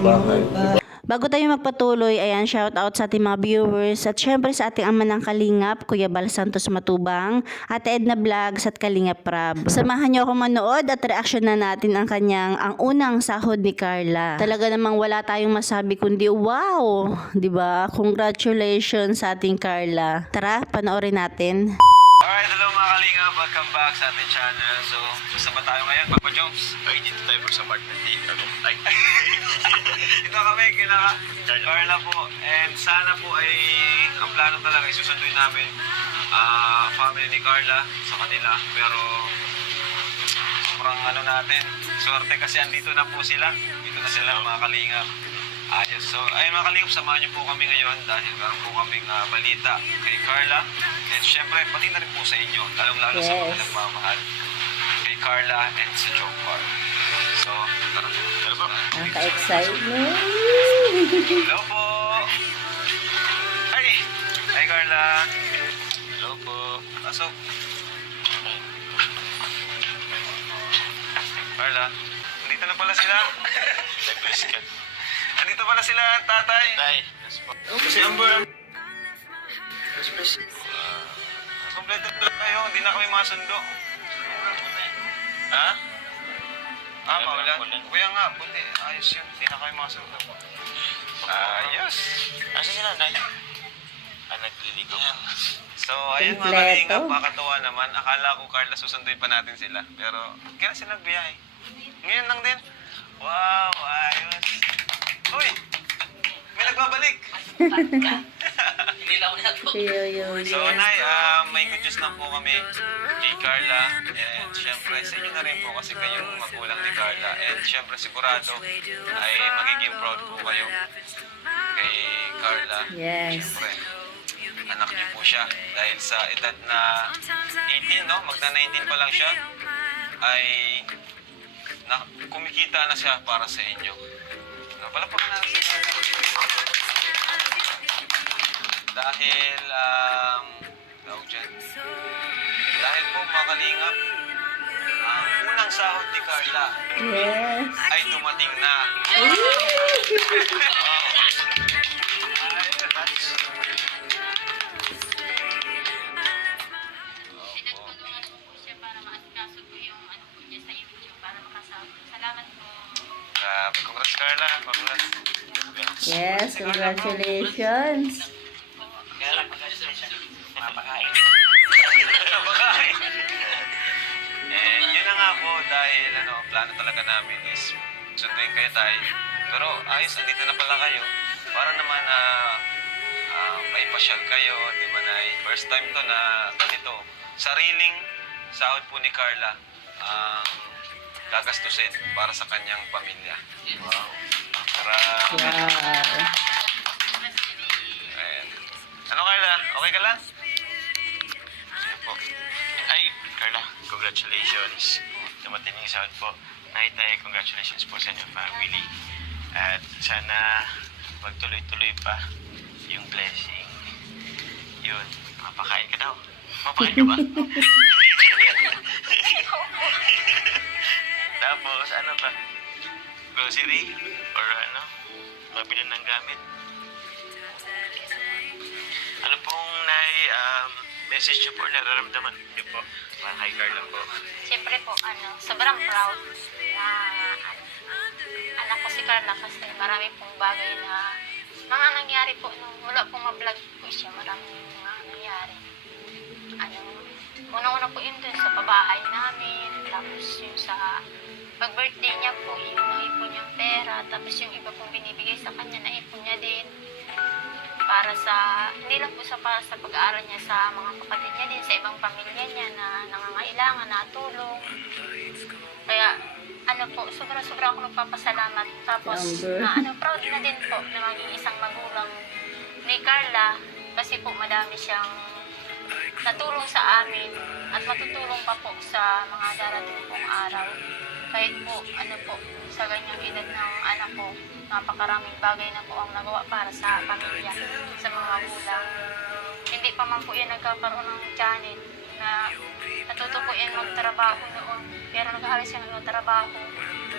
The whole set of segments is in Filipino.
bahay. Bago tayo magpatuloy, ayan, shout out sa ating mga viewers at syempre sa ating ama ng Kalingap, Kuya Bal Santos Matubang, Ate Edna Vlogs at Kalingap Rab. Samahan niyo ako manood at reaction na natin ang unang sahod ni Carla. Talaga namang wala tayong masabi kundi wow, 'di ba? Congratulations sa ating Carla. Tara, panoorin natin. Alright, hello mga Kalingap, welcome back sa ating channel. So, saan ba tayo ngayon, Papa Jones? Ay, dito tayo sa apartment dito. Ay, Ito kami, kina Carla po. And sana po ay, ang plano talaga, isusunduin namin family ni Carla sa kanila. Pero, sobrang natin, swerte kasi andito na po sila. Dito na sila mga Kalingap. Ayos. So, ayun mga Kalingap, samahan niyo po kami ngayon dahil meron po kaming balita kay Carla. And syempre, pati na rin po sa inyo, lalong-lalo sa mga nagmamahal kay Carla and sa Jokepar. So, tara. Tara po. Nakaka-excitement. Hello po! Ay! Hi Carla! Hello po! Pasok! Carla, nandito na pala sila. Nandito pala sila, tatay. tay. Si Amber. Kompleto na kayo, hindi na kami masundo. Ha? Maulan. Kaya nga, buti. Ayos yun, hindi na kami masundo. Ayos. Asa sila, nay? Nagliligo. So, ayun mga Kalingap, pakatawa naman. Akala ko, Carla, susunduin pa natin sila. Pero, kailan sila nagbiyahe? Ngayon lang din. Wow, ayos. Uy! May nagbabalik! So, Nay, may good news lang po kami kay Carla. And syempre, sa inyo na rin po kasi kayong magulang ni Carla. And syempre, sigurado ay magiging proud po kayo kay Carla. Yes. Syempre, anak niyo po siya. Dahil sa edad na 18, no? Magna-19 pa lang siya, ay kumikita na siya para sa inyo. Palapakan natin si Carla. Dahil, tawag dyan. Dahil po mga Kalingap, ang unang sahod ni Carla Yes. ay dumating na. Nagtulungan po siya para maasikaso po yung po niya sa YouTube para makasahod. Salamat po. Grabe, congrats Carla. Congrats. Yes, congratulations. Napakain. And yun na nga po dahil plano talaga namin is sunduin kayo tayo. Pero ayos, andito na pala kayo. Para naman maipasyal kayo, di ba na first time to na ganito. Sariling sahod po ni Carla gagastusin para sa kanyang pamilya. Wow. Para... Wow. Ayan. Ano Carla? Okay ka lang? Sige po. Ay, Carla, congratulations. Dumating yung sound po. Nay, congratulations po sa inyong family. At sana magtuloy-tuloy pa yung blessing. Yun, mapakain ka daw. Mapakain ka ba? Tapos, ano pa? Grocery? Or mabili ng gamit? Ano pong message niyo po, nararamdaman niyo po? Kay Carla po. Siyempre po, sobrang proud na anak ko si Carla kasi marami pong bagay na mga nangyari po nung wala pong ma-vlog po siya. Maraming mga nangyari. Una-una po yun dun sa pabahay namin. Tapos yung sa pag-birthday niya po, yung naipon niyang pera. Tapos yung iba pong binibigay sa kanya, naipon niya din. Para sa, hindi lang po para sa pag-aaral niya sa mga kapatid niya din, sa ibang pamilya niya na nangangailangan na tulong. Kaya, sobra-sobra ako nagpapasalamat. Tapos, proud na din po na maging isang magulang ni Carla kasi po madami siyang natulong sa amin at matutulong pa po sa mga darating pong araw. Kahit po, sa ganyang edad ng anak ko, napakaraming bagay na po ang nagawa para sa pamilya, sa mga magulang. Hindi pa man po yan nagkakaroon ng channel. na natuto po yan magtrabaho noon. Pero nag-aalis siya magtrabaho.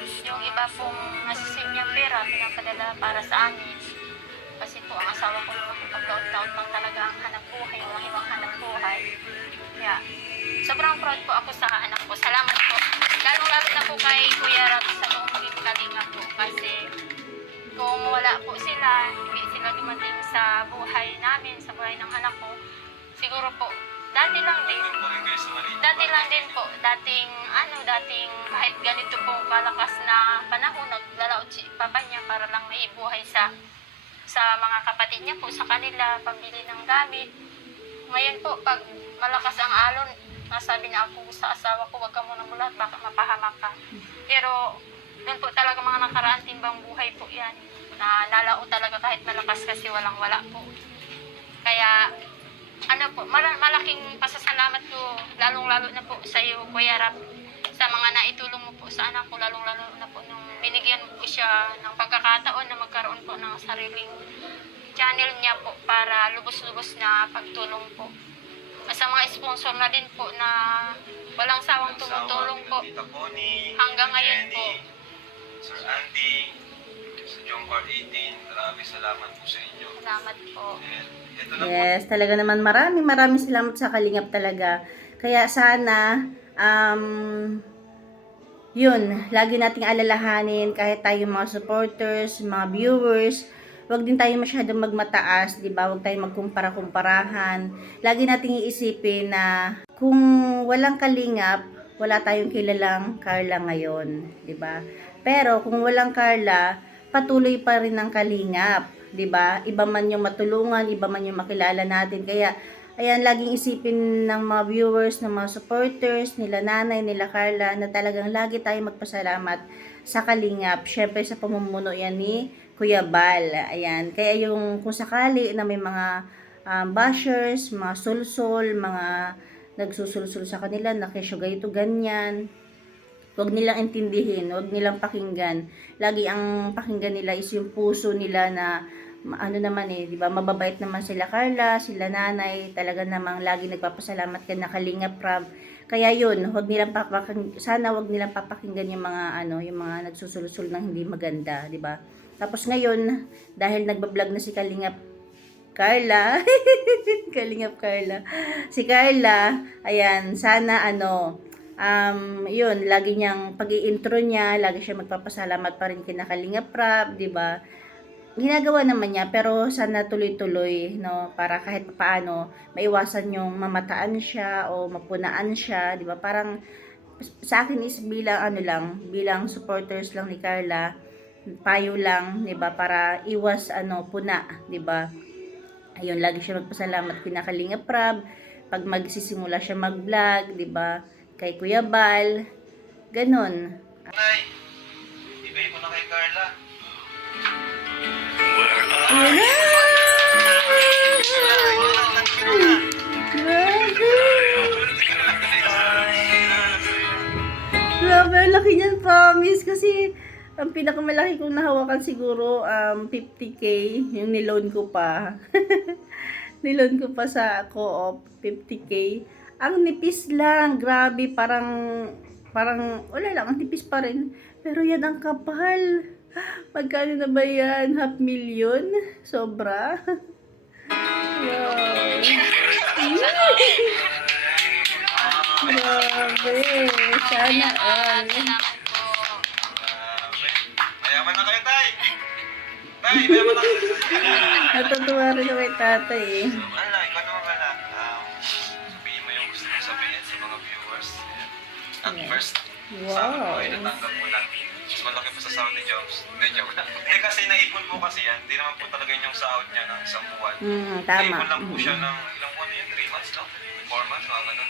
Yung iba pong nasisave niyang pera, pinapadala para sa amin. Kasi po ang asawa ko naman po pagkaot-taot lang talaga ang hanap buhay, walang ibang hanap buhay. Kaya sobrang proud po ako sa anak ko. Salamat po. Lalong-lalo na po kay Kuya Rab sa buong Team Kalinga po. Kasi kung wala po sila, hindi sila dumating sa buhay namin, sa buhay ng anak ko, siguro po, dati lang din. Dati lang din po, dating kahit ganito po kalakas na panahon, naglalaot si papa niya para lang maibuhay sa mga kapatid niya po, sa kanila, pambili ng gamit. Ngayon po, pag malakas ang alon, nasabi na ako sa asawa ko, wag ka muna mulat, baka mapahamak ka. Pero, doon po talaga mga nakaraan timbang buhay po yan, na lalao talaga kahit malakas kasi walang-wala po. Kaya, malaking pasasalamat ko, lalong-lalo na po sa iyo, Kuya Rab, sa mga naitulong mo po sa anak ko, lalong-lalo na po nung binigyan mo po siya ng pagkakataon na magkaroon po ng sariling channel niya po para lubos-lubos na pagtulong po. Sa mga sponsor na din po na walang sawang tumutulong po hanggang ngayon po. Sir Andy, Sir John Car 18, maraming salamat po sa inyo. Salamat po. And ito na po. Yes, talaga naman maraming salamat sa Kalingap talaga. Kaya sana, yun, lagi nating alalahanin kahit tayo mga supporters, mga viewers, wag din tayo masyadong magmataas, di ba? Wag tayong magkumpara-kumparahan. Lagi nating iisipin na kung walang Kalingap, wala tayong kilalang Carla ngayon, di ba? Pero kung walang Carla, patuloy pa rin ang Kalingap, di ba? Iba man yung matulungan, iba man yung makilala natin. Kaya ayan, laging isipin ng mga viewers, ng mga supporters, nila nanay, nila Carla, na talagang lagi tayong magpasalamat sa Kalingap. Syempre sa pamumuno yan ni Kuya Bal. Ayan, kaya yung kung sakali na may mga bashers, mga sulsol, mga nagsusulsul sa kanila, na kesyo ganito, ganyan, huwag nilang intindihin, huwag nilang pakinggan. Lagi ang pakinggan nila is yung puso nila na naman di ba, mababait naman sila Carla, sila nanay, talaga namang lagi nagpapasalamat ka na Kalingap Rab. Kaya yun, sana wag nilang papakinggan yung mga yung mga nagsusulsul ng hindi maganda, di ba? Tapos ngayon, dahil nagba-vlog na si Kalingap Carla, Kalingap Carla, si Carla, ayan, sana yun, lagi niyang pag-i-intro niya, lagi siya magpapasalamat pa rin kina Kalingap Rab, di ba? Ginagawa naman niya, pero sana tuloy-tuloy, no, para kahit paano maiwasan yung mamataan siya o mapunaan siya, di ba? Parang sa akin is bilang supporters lang ni Carla, payo lang, di ba, para iwas puna, di ba? Ayun, lagi siya magpasalamat kina Kalingap Rab pag magsisimula siya mag-vlog, di ba? Kay Kuya Bal, ganun. Nay, ibigay ko na kay Carla. Grabe, ang laki niyan, promise. Kasi, ang pinakamalaki kong nahawakan siguro, 50k, yung niloan ko pa. Niloan ko pa sa co-op, 50k. Ang nipis lang, grabe, parang, wala lang, ang nipis pa rin. Pero yan ang kapal. Magkano na ba yan? 500,000? Sobra? Wow. Grabe. Sana all. Salamat po. Mayaman na kayo, Tay. Tay, mayaman na kayo. Natutuwa rin ako kay tatay eh. Wala, ikaw naman pala. Sabihin mo yung gusto mo sabihin sa mga viewers. At first, sana po ay natanggap mo na. Mas malaki pa sa sahod ni Jobs. Hindi, joke lang. Hindi kasi naipon po kasi yan. Hindi naman po talaga yun yung sahod niya ng isang buwan. Tama. Naipon lang po siya ng ilang buwan yun? 3 months, no? 4 months, mga ganun.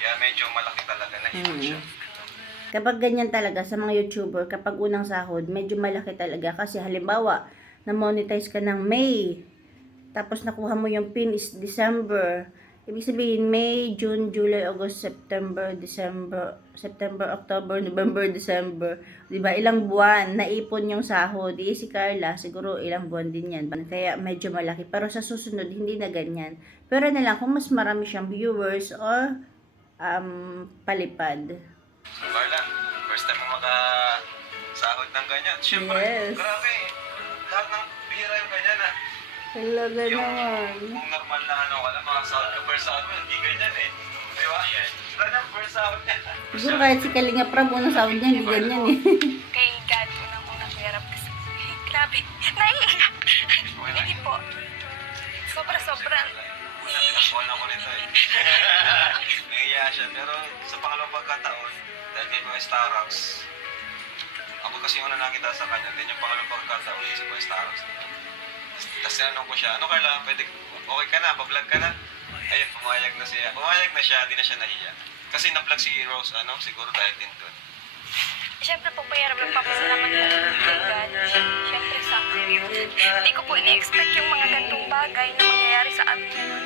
Kaya medyo malaki talaga naipon siya. Kapag ganyan talaga sa mga YouTuber, kapag unang sahod, medyo malaki talaga. Kasi halimbawa, na-monetize ka ng May, tapos nakuha mo yung pin is December. Ibig sabihin, May, June, July, August, September, October, November, December. Diba? Ilang buwan, naipon yung sahod. Si Carla, siguro ilang buwan din yan. Kaya medyo malaki. Pero sa susunod, hindi na ganyan. Pero na lang, kung mas marami siyang viewers or palipad. So, Carla, first time mo makasahod ng ganyan. Siyempre, Yes. grabe. Lahat ng bihira yung ganyan ah. Talaga Yung naman. kung normal na ano ka lang, makasahod ka first sahod mo, hindi ganyan eh. Di ba? Ganyan first sahod niya. Siguro kahit si Kalinga Prab, unang sahod niya, hindi ganyan eh. Kay God, unang-unang hirap kasi. Grabe, naiiyak. Hindi po. Sobra-sobrang. Pinag-call ako nito eh. Nahiya siya. Pero sa pangalawang pagkataon, dahil kay Kuya Starrox, ako kasi yung una nakita sa kanya, then yung pangalawang pagkataon si Kuya Starrox. Tapos tinanong ko siya, ano Carla, pwede, okay ka na, pa-vlog ka na? Ayun, pumayag na siya. Pumayag na siya, di na siya nahiya. Kasi na-vlog si Rose, siguro dahil din doon. Siyempre po, kaya rin papasalamat po kay God. Siyempre sa akin. Hindi ko po ina-expect yung mga gantong bagay na mangyayari sa amin ngayon.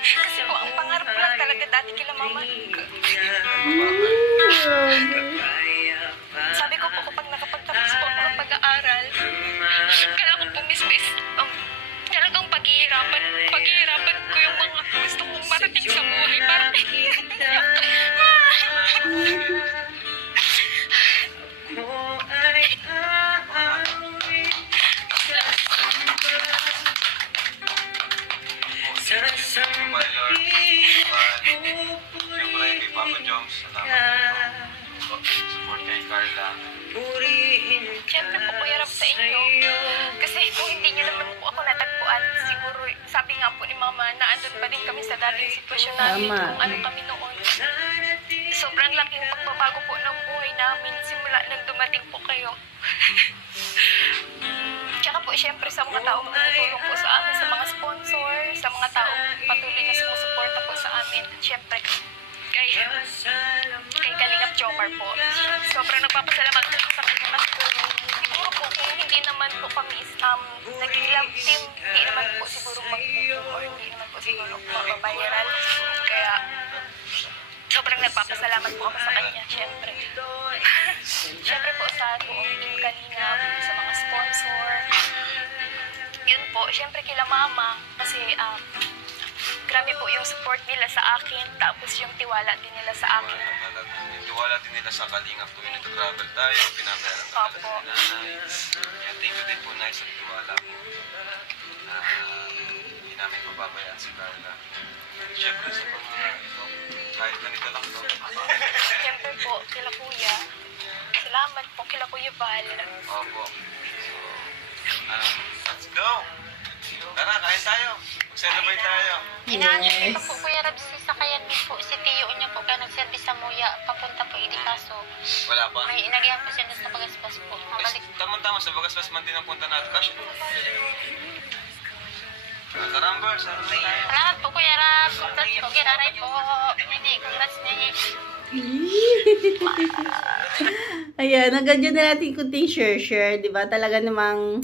Kasi po, ang pangarap ko lang talaga dati kila mama. Sabi ko po, kapag nakapagtapos po ako ng pag-aaral, kailangan ko po mismo is, talagang paghihirapan ko yung mga gusto kong marating sa buhay para My Lord, siyempre kay Papa Joms, salamat po. Support kay Carla. siyempre po Kuya Rob sa inyo. Kasi kung hindi niyo naman po ako natagpuan, siguro sabi nga po ni Mama na andun pa din kami sa dating sitwasyon namin Tama. kung ano kami noon. Sobrang laking pagbabago po ng buhay namin simula nang dumating po kayo. Tsaka po siyempre sa mga taong tumutulong po sa amin, sa mga sponsor, sa mga taong patuloy na sumusuporta po sa amin. Siyempre kay Kalingap Jomar po. Sobrang nagpapasalamat po sa kanya kasi siguro po kung hindi naman po kami naging love team, hindi naman po siguro mag-boom or hindi naman po siguro mababayaran. Kaya sobrang nagpapasalamat po ako sa kanya, syempre. Syempre po sa buong Team Kalingap, sa mga sponsor. Yun po, syempre kila Mama kasi grabe po yung support nila sa akin, tapos yung tiwala din nila sa akin. Tiwala din nila sa Kalingap tuwing nag-travel tayo, pinapayaran ka Opo. talaga si nanay. Kaya thank you din po na sa tiwala mo. Hindi namin pababayaan si Carla. Siyempre sa mga ito, kahit ganito lang to. Siyempre po, kila Kuya. Salamat po kila Kuya Val. Opo. So, let's go! Tara, kain tayo. Mag-celebrate tayo. Inaanap niyo pa po Kuya Rab si sakayan niyo po, si Tiyo niya po kaya nag-service sa Muya, papunta po Idikaso. Wala pa. May inagayan po siya doon sa Pagaspas po. Mabalik. Tama-tama, sa Bagaspas man din ang punta natin. Kasya. Tara, Amber, saan tayo? Salamat po Kuya Rab. Congrats po, giraray po. Hindi, congrats niya. Ayan, hanggang dyan na natin kunting share, di ba? Talaga namang,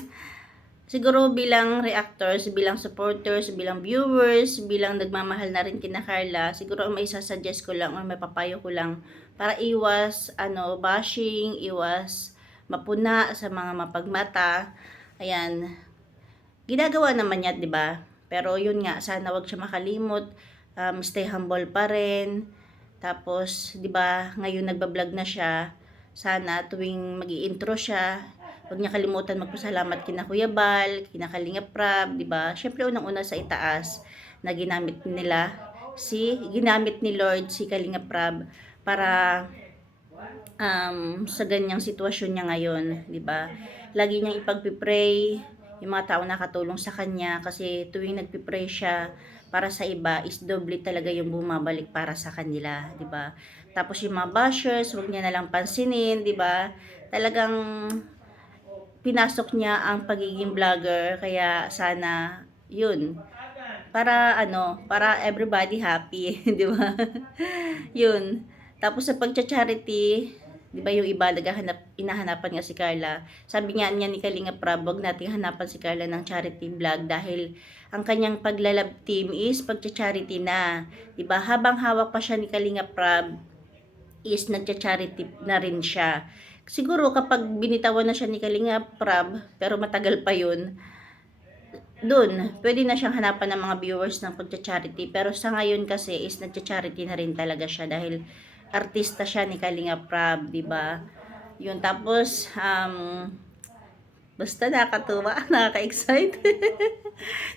siguro bilang reactors, bilang supporters, bilang viewers, bilang nagmamahal na rin kina Carla, siguro ang may sasuggest ko lang, o may papayo ko lang, para iwas, bashing, iwas mapuna sa mga mapagmata. Ayan, ginagawa naman niya, di ba? Pero yun nga, sana wag siya makalimot, stay humble pa rin. Tapos, di ba, ngayon nagbablog na siya, sana tuwing mag-i-intro siya, huwag niya kalimutan magpasalamat kina Kuya Bal, kina Kalingap Prab, di ba? Syempre unang-una sa itaas na ginamit ni Lord si Kalingap Prab para sa ganyang sitwasyon niya ngayon, di ba? Lagi niyang ipagpipray yung mga tao nakatulong sa kanya kasi tuwing nagpipray siya para sa iba is doble talaga yung bumabalik para sa kanila, di ba? Tapos yung mga bashers, huwag niya nalang pansinin, di ba? Talagang pinasok niya ang pagiging vlogger, kaya sana yun. Para para everybody happy, di ba? Yun. Tapos sa pagcha-charity, di ba yung iba inahanapan nga si Carla. Sabi nga niya ni Kalinga Prab, wag nating hanapan si Carla ng charity vlog dahil ang kanyang paglalab team is pagcha-charity na. Di ba? Habang hawak pa siya ni Kalinga Prab, is nagcha-charity na rin siya. Siguro kapag binitawan na siya ni Kalinga Prab, pero matagal pa yun, dun, pwede na siyang hanapan ng mga viewers ng pagcha-charity. Pero sa ngayon kasi is nagcha-charity na rin talaga siya dahil artista siya ni Kalinga Prab, 'di ba? Yun, tapos basta nakakatuwa, nakaka-excite.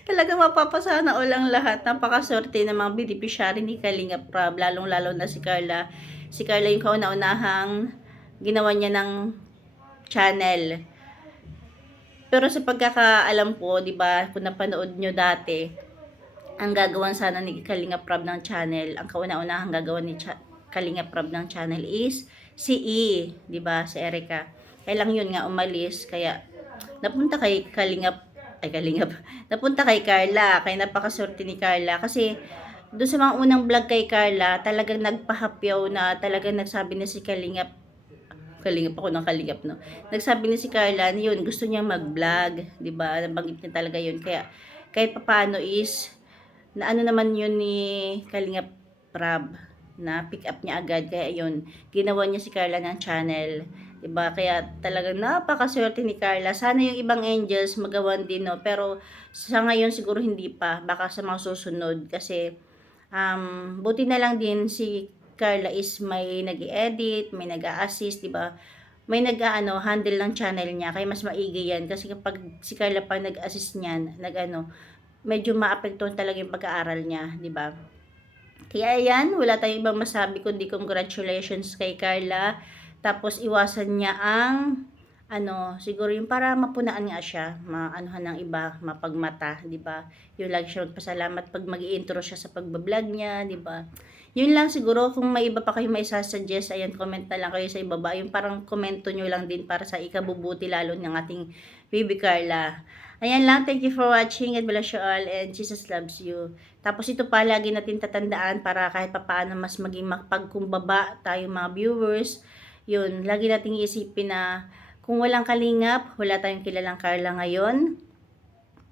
Talagang mapapasana all ang lahat. Napakaswerte ng mga beneficiary ni Kalinga Prab, lalong-lalo na si Carla. Si Carla yung kauna-unahang ginawa niya ng channel. Pero sa pagkakaalam ko, 'di ba, kung napanood nyo dati, ang gagawan sana ni Kalinga Prab ng channel, ang kauna-unahang gagawa ni Kalinga Prab ng channel is si E, 'di ba, si Erica. Kaya lang yun nga umalis, kaya napunta kay Kalingap. Napunta kay Carla, kaya napakaswerte ni Carla kasi doon sa mga unang vlog kay Carla, talagang nagpahapyaw na, talagang nagsabi na si Kalingap ako ng Kalingap, no. Nagsabi ni si Carla, yun, gusto niya mag-vlog, 'di ba? Nabanggit niya talaga yun. Kaya kahit papaano is na ano naman yun ni Kalingap Prab, na pick up niya agad. Kaya yun, ginawa niya si Carla ng channel, 'di ba? Kaya talagang napakaswerte ni Carla. Sana yung ibang angels magawan din, no. Pero sa ngayon siguro hindi pa, baka sa mga susunod kasi buti na lang din si Carla is may nag-edit, may nag-a-assist, 'di ba? May nag-aano, handle ng channel niya, kaya mas maigi yan kasi kapag si Carla pa nag-assist niyan, nag-ano, medyo maapektuhan talaga yung pag-aaral niya, 'di ba? Kaya ayan, wala tayong ibang masabi kundi congratulations kay Carla. Tapos iwasan niya ang siguro yung para mapunaan nga siya, maanuhan ng iba, mapagmata, 'di ba? Yung lagi siya magpasalamat pag mag-i-intro siya sa pagba-vlog niya, 'di ba? Yun lang siguro, kung may iba pa kayo may suggest, ayan, comment na lang kayo sa ibaba. Yung parang komento nyo lang din para sa ikabubuti lalo ng ating baby Carla. Ayan lang, thank you for watching. God bless you all and Jesus loves you. Tapos ito pa, lagi natin tatandaan para kahit papaano mas maging mapagkumbaba tayo mga viewers. Yun, lagi nating isipin na kung walang Kalingap, wala tayong kilalang Carla ngayon.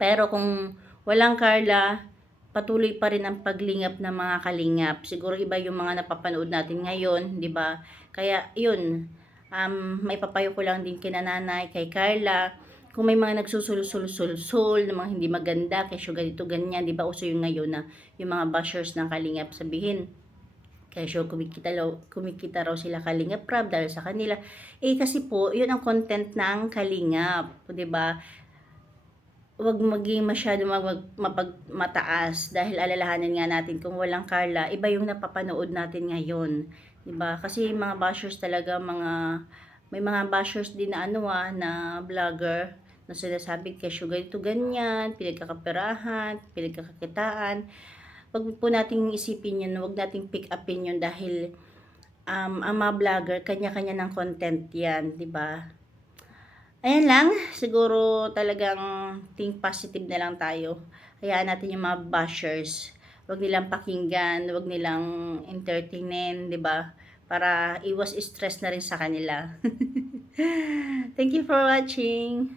Pero kung walang Carla, patuloy pa rin ang paglingap ng mga kalingap. Siguro iba yung mga napapanood natin ngayon, 'di ba? Kaya 'yun, may papayo ko lang din kina nanay, kay Carla, kung may mga nagsusul-sul-sul-sul na mga hindi maganda, kesyo ganito ganyan, 'di ba? Uso yung ngayon na yung mga bashers ng kalingap sabihin, kesyo kumikita raw sila Kalingap Prab dahil sa kanila. Kasi po, 'yun ang content ng kalingap, 'di ba? Wag maging masyado mataas dahil alalahanin nga natin kung walang Carla, iba yung napapanood natin ngayon, 'di ba? Kasi mga bashers talaga, may mga bashers din na na vlogger na sinasabi kesyo ganito ganyan, pinagkakaperahan, pinagkakakitaan. Wag po nating isipin yun, wag nating pick upin yun dahil ang mga vlogger kanya-kanya ng content yan, 'di ba? Ayan lang, siguro talagang think positive na lang tayo. Hayaan natin yung mga bashers. Huwag nilang pakinggan, huwag nilang entertainin, 'di ba? Para iwas stress na rin sa kanila. Thank you for watching.